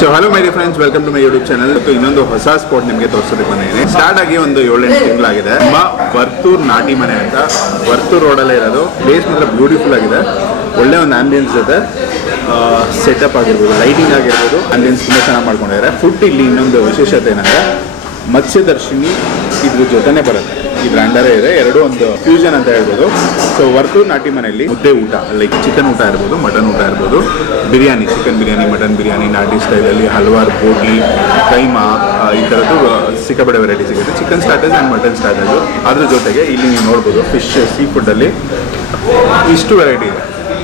So hello my dear friends, welcome to my YouTube channel. So ಇನ್ನೊಂದು ಹೊಸ spot ನಿಮಗೆ ತೋರಿಸೋದಕ್ಕೆ ಬಂದಿದ್ದೀನಿ. ಸ್ಟಾರ್ಟ್ ಆಗಿ ಒಂದು 7-8 ತಿಂಗಳಾಗಿದೆ. ನಮ್ಮ ವರ್ತೂರ್ ನಾಟಿ ಮನೆ ಅಂತ ವರ್ತೂರ್ ರೋಡಲ್ಲೇ ಇರೋದು. ಪ್ಲೇಸ್ ಮಾತ್ರ ಬ್ಯೂಟಿಫುಲ್ ಆಗಿದೆ. ಒಳ್ಳೆ ಒಂದು ಆಂಬಿಯನ್ಸ್ ಜೊತೆ ಸೆಟಪ್ ಆಗಿರ್ಬೋದು, ಲೈಟಿಂಗ್ ಆಗಿರ್ಬೋದು, ಆಂಬಿಯನ್ಸ್ ತುಂಬ ಚೆನ್ನಾಗಿ ಮಾಡ್ಕೊಂಡಿದ್ದಾರೆ. ಫುಡ್ ಇಲ್ಲಿ ಇನ್ನೊಂದು ವಿಶೇಷತೆ ಏನಂದರೆ ಮತ್ಸ್ಯದರ್ಶಿನಿ ಇದ್ರ ಜೊತೆನೇ ಬರುತ್ತೆ. ಈ ಬ್ರ್ಯಾಂಡರೇ ಇದೆ, ಎರಡೂ ಒಂದು ಫ್ಯೂಷನ್ ಅಂತ ಹೇಳ್ಬೋದು. ಸೊ ವರ್ತೂರ್ ನಾಟಿ ಮನೆಯಲ್ಲಿ ಮುದ್ದೆ ಊಟ, ಲೈಕ್ ಚಿಕನ್ ಊಟ ಇರ್ಬೋದು, ಮಟನ್ ಊಟ ಇರ್ಬೋದು, ಬಿರಿಯಾನಿ, ಚಿಕನ್ ಬಿರಿಯಾನಿ, ಮಟನ್ ಬಿರಿಯಾನಿ, ನಾಟಿ ಸ್ಟೈಲಲ್ಲಿ ಹಲವಾರು ಬೋಟಿ, ಕೈಮಾ, ಈ ಥರದ್ದು ಸಿಕ್ಕಾಪಟ್ಟೆ ವೆರೈಟಿ ಸಿಗುತ್ತೆ. Chicken starters and mutton starters. ಅದ್ರ ಜೊತೆಗೆ ಇಲ್ಲಿ ನೀವು ನೋಡ್ಬೋದು ಫಿಶ್, ಸೀ ಫುಡ್ಡಲ್ಲಿ ಇಷ್ಟು ವೆರೈಟಿ ಇದೆ.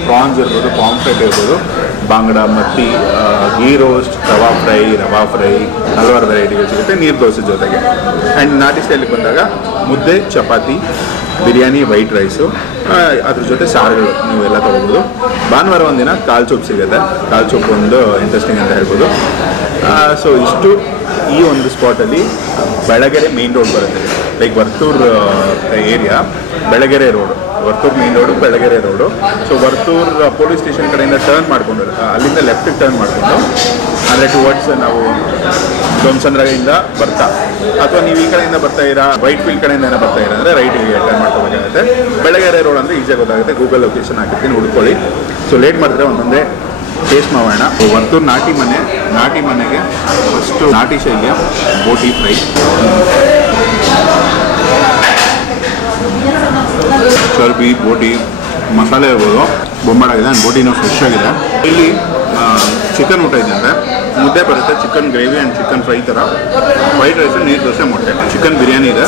ಪ್ರಾನ್ಸ್ ಇರ್ಬೋದು, ಪಾಂಫ್ರೆಟ್ ಇರ್ಬೋದು, ಬಾಂಗಡ, ಮತ್ತಿ, ಗೀ ರೋಸ್ಟ್, ರವಾ ಫ್ರೈ, ಹಲವಾರು ವೆರೈಟಿಗಳು ಸಿಗುತ್ತೆ ನೀರು ದೋಸೆ ಜೊತೆಗೆ. ಆ್ಯಂಡ್ ನಾಟಿ ಸ್ಟೈಲಿಗೆ ಬಂದಾಗ ಮುದ್ದೆ, ಚಪಾತಿ, ಬಿರಿಯಾನಿ, ವೈಟ್ ರೈಸು, ಅದ್ರ ಜೊತೆ ಸಾರುಗಳು ನೀವೆಲ್ಲ ತೊಗೋಬೋದು. ಭಾನುವಾರ ಒಂದಿನ ಕಾಲ್ ಚೂಪ್ ಸಿಗುತ್ತೆ. ಕಾಲ್ ಚೂಪ್ ಒಂದು ಇಂಟ್ರೆಸ್ಟಿಂಗ್ ಅಂತ ಹೇಳ್ಬೋದು. ಸೊ ಇಷ್ಟು ಈ ಒಂದು ಸ್ಪಾಟಲ್ಲಿ ಬೆಳಗೆರೆ ಮೇನ್ ರೋಡ್ ಬರುತ್ತೆ. Like Varthur area Belagere road, Varthur main road, Belagere road. So Varthur police station ಕಡೆಯಿಂದ ಟರ್ನ್ ಮಾಡಿಕೊಂಡು ಅಲ್ಲಿಂದ ಲೆಫ್ಟಿಗೆ ಟರ್ನ್ ಮಾಡಿಕೊಂಡು ಅಂದರೆ ಟುವರ್ಡ್ಸ್ ನಾವು ಸೋಮಚಂದ್ರಯಿಂದ ಬರ್ತಾ, ಅಥವಾ ನೀವು ಈ ಕಡೆಯಿಂದ ಬರ್ತಾ ಇರಾ, ವೈಟ್ ಫೀಲ್ಡ್ ಕಡೆಯಿಂದ ಏನೋ ಬರ್ತಾ ಇರಾ ಅಂದರೆ ರೈಟಿಗೆ ಟರ್ನ್ ಮಾಡ್ಕೋಬೇಕಾಗುತ್ತೆ. ಬೆಳಗೆರೆ ರೋಡ್ ಅಂದರೆ ಈಸಿಯಾಗಿ ಗೊತ್ತಾಗುತ್ತೆ. ಗೂಗಲ್ ಲೊಕೇಶನ್ ಹಾಕಿರ್ತೀನಿ, ಹುಡ್ಕೊಳ್ಳಿ. ಸೊ ಲೇಟ್ ಮಾಡಿದ್ರೆ ಒಂದೊಂದೇ ಟೇಸ್ಟ್ ಮಾಡೋಣ. ವರ್ತೂರ್ ನಾಟಿ ಮನೆಗೆ ಫಸ್ಟು ನಾಟಿ ಶೈಲಿಯ ಬೋಟಿ ಫ್ರೈ, ಚರ್ಬಿ, ಬೋಟಿ ಮಸಾಲೆ ಇರ್ಬೋದು, ಬೊಂಬಾಡಾಗಿದೆ. ಆ್ಯಂಡ್ ಬೋಟಿನೂ ಫ್ರೆಶ್ ಆಗಿದೆ. ಇಲ್ಲಿ ಚಿಕನ್ ಊಟ ಇದೆ ಅಂದರೆ ಮುದ್ದೆ ಬರುತ್ತೆ, chicken gravy and chicken fry ಥರ, ವೈಟ್ ರೈಸು, ನೀರು ದೋಸೆ, ಮೊಟ್ಟೆ. ಚಿಕನ್ ಬಿರಿಯಾನಿ ಇದೆ,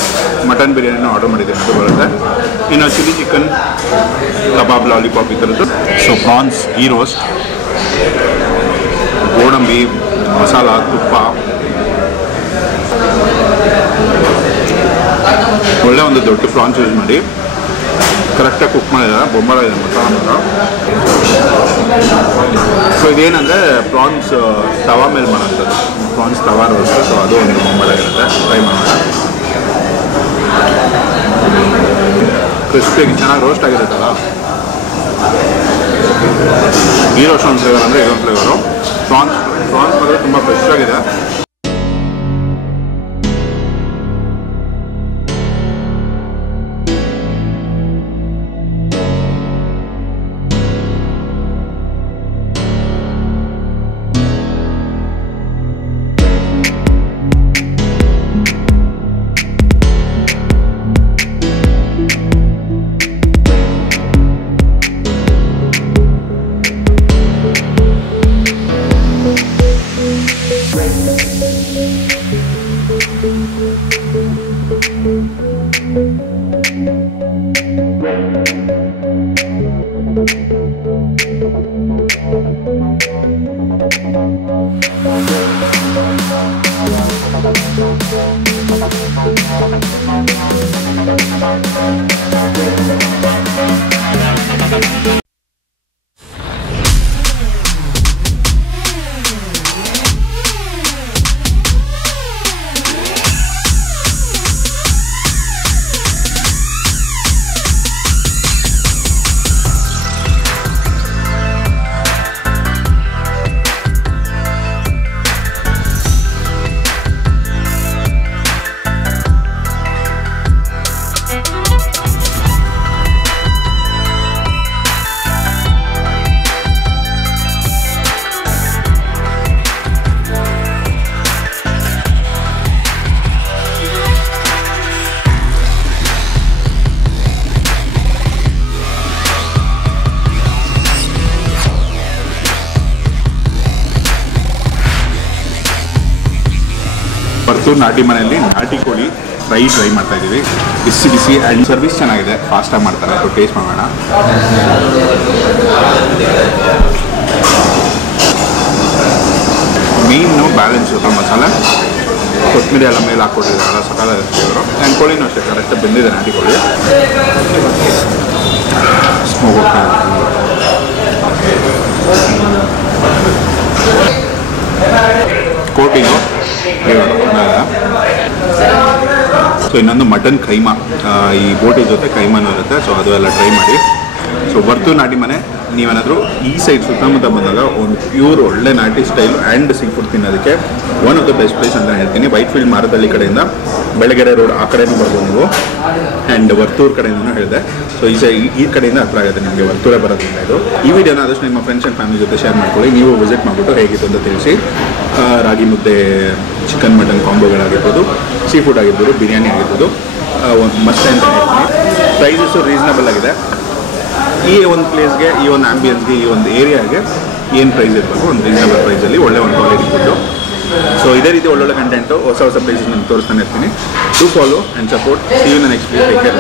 ಮಟನ್ ಬಿರಿಯಾನಿನೂ ಆರ್ಡರ್ ಮಾಡಿದ್ದೀನಿ, ಅದು ಬರುತ್ತೆ. ಇನ್ನು ಚಿಲ್ಲಿ ಚಿಕನ್, ಕಬಾಬ್, ಲಾಲಿಪಾಪ್ ಈ ಥರದ್ದು. ಸೊ ಪ್ರಾನ್ಸ್, ಗೀ ರೋಸ್ಟ್, ಗೋಡಂಬಿ, ಮಸಾಲ, ತುಪ್ಪ, ಒಳ್ಳೆ ಒಂದು ದೊಡ್ಡ ಪ್ರಾನ್ಸ್ ಯೂಸ್ ಮಾಡಿ ಕರೆಕ್ಟಾಗಿ ಕುಕ್ ಮಾಡಿದ್ದಾರೆ. ಬೊಂಬಾರ ಇದೆ, ಮಸಾಲ ಮಾತ್ರ. ಸೊ ಇದೇನಂದರೆ ಪ್ರಾನ್ಸ್ ತವಾ ಮೇಲೆ ಮಾಡೋಂಥದ್ದು, ಪ್ರಾನ್ಸ್ ತವಾ ರೋಸ್ಟ್. ಸೊ ಅದು ಒಂದು ಬೊಂಬಾರ ಇರುತ್ತೆ, ಟ್ರೈ ಮಾಡೋಣ. ಕ್ರಿಸ್ಪಿಯಾಗಿ ಚೆನ್ನಾಗಿ ರೋಸ್ಟ್ ಆಗಿರುತ್ತಲ್ಲ. ಗೀ ರೋಸ್ಟ್ ಒಂದು ಫ್ಲೇವರ್ ಅಂದರೆ ಇದೊಂದು ಫ್ಲೇವರು. ಪ್ರಾನ್ಸ್ ಮಾತ್ರ ತುಂಬ ಫ್ರೆಶ್ ಆಗಿದೆ. ವರ್ತೂರ್ ನಾಟಿ ಮನೆಯಲ್ಲಿ ನಾಟಿ ಕೋಳಿ ಫ್ರೈ ಮಾಡ್ತಾ ಇದ್ದೀವಿ. ಬಿಸಿ ಆ್ಯಂಡ್ ಸರ್ವಿಸ್ ಚೆನ್ನಾಗಿದೆ, ಫಾಸ್ಟಾಗಿ ಮಾಡ್ತಾರೆ. ಸೊ ಟೇಸ್ಟ್ ಮಾಡೋಣ. ಮೀನು ಬ್ಯಾಲೆನ್ಸ್ ಸ್ವಲ್ಪ ಮಸಾಲೆ, ಕೊತ್ತಂಬರಿ ಎಲ್ಲ ಮೇಲೆ ಹಾಕ್ಕೊಟ್ಟಿದ್ದಾರೆ, ಸಕಾಲ ಇವರು. ಆ್ಯಂಡ್ ಕೋಳಿನೂ ಅಷ್ಟೇ ಕರೆಕ್ಟಾಗಿ ಬೆಂದಿದೆ ನಾಟಿ ಕೋಳಿ. ಸ್ಮೋಕ್ ಕೋಟಿಂಗು ಸೊ ಇನ್ನೊಂದು ಮಟನ್ ಕೈಮಾ, ಈ ಬೋಟಿ ಜೊತೆ ಕೈಮಾನು ಇರುತ್ತೆ. ಸೊ ಅದು ಎಲ್ಲ ಟ್ರೈ ಮಾಡಿ. ಸೊ ವರ್ತೂರ್ ನಾಟಿ ಮನೆ ನೀವೇನಾದರೂ ಈ ಸೈಡ್ ಸುತ್ತಮುತ್ತ ಬಂದಾಗ ಒಂದು ಪ್ಯೂರ್ ಒಳ್ಳೆ ನಾಟಿ ಸ್ಟೈಲ್ ಆ್ಯಂಡ್ ಸೀ ಫುಡ್ ತಿನ್ನೋದಕ್ಕೆ one of the best place ಅಂತ ಹೇಳ್ತೀನಿ. ವೈಟ್ ಫೀಲ್ಡ್ ಮಾರತಳ್ಳಿ ಕಡೆಯಿಂದ ಬೆಳಗೆರೆ ರೋಡ್ ಆ ಕಡೆನೂ ಬರ್ಬೋದು ನೀವು, ಆ್ಯಂಡ್ ವರ್ತೂರ್ ಕಡೆಯಿಂದನೂ ಹೇಳಿದೆ. ಸೊ ಈ ಕಡೆಯಿಂದ ಹತ್ರ ಆಗುತ್ತೆ ನಿಮಗೆ ವರ್ತೂರೇ ಬರೋದ್ರಿಂದ. ಇದು ಈ ವಿಡಿಯೋನ ಆದಷ್ಟು ನಿಮ್ಮ ಫ್ರೆಂಡ್ಸ್ ಆ್ಯಂಡ್ ಫ್ಯಾಮಿಲಿ ಜೊತೆ ಶೇರ್ ಮಾಡ್ಕೊಳ್ಳಿ. ನೀವು ವಿಸಿಟ್ ಮಾಡಿಬಿಟ್ಟು ಹೇಗಿತ್ತು ಅಂತ ತಿಳಿಸಿ. ರಾಗಿ ಮುದ್ದೆ, ಚಿಕನ್ ಮಟನ್ ಕಾಂಬೋಗಳಾಗಿರ್ಬೋದು, ಸೀ ಫುಡ್ ಆಗಿರ್ಬೋದು, ಬಿರಿಯಾನಿ ಆಗಿರ್ಬೋದು, ಒಂದು ಮಸ್ತ್ ಅಂತ ಹೇಳ್ತೀನಿ. ಪ್ರೈಸಸ್ಸು ರೀಸನಬಲ್ ಆಗಿದೆ. ಈ ಒಂದು ಪ್ಲೇಸ್ಗೆ, ಈ ಒಂದು ಆ್ಯಂಬಿಯನ್ಸ್ಗೆ, ಈ ಒಂದು ಏರಿಯಾಗೆ ಏನು ಪ್ರೈಸ್ ಇರಬೇಕು, ಒಂದು ರೀಸನಬಲ್ ಪ್ರೈಸಲ್ಲಿ ಒಳ್ಳೆ ಒಂದು ಕ್ವಾಲಿಟಿ ಫುಡ್ಡು. ಸೊ ಇದೇ ರೀತಿ ಒಳ್ಳೊಳ್ಳೆ ಕಂಟೆಂಟು ಹೊಸ ಹೊಸ ಪ್ಲೇಸಸ್ ನಾನು ತೋರಿಸ್ತಾನೆ ಇರ್ತೀನಿ. To follow and support. See you in the next video. Take care.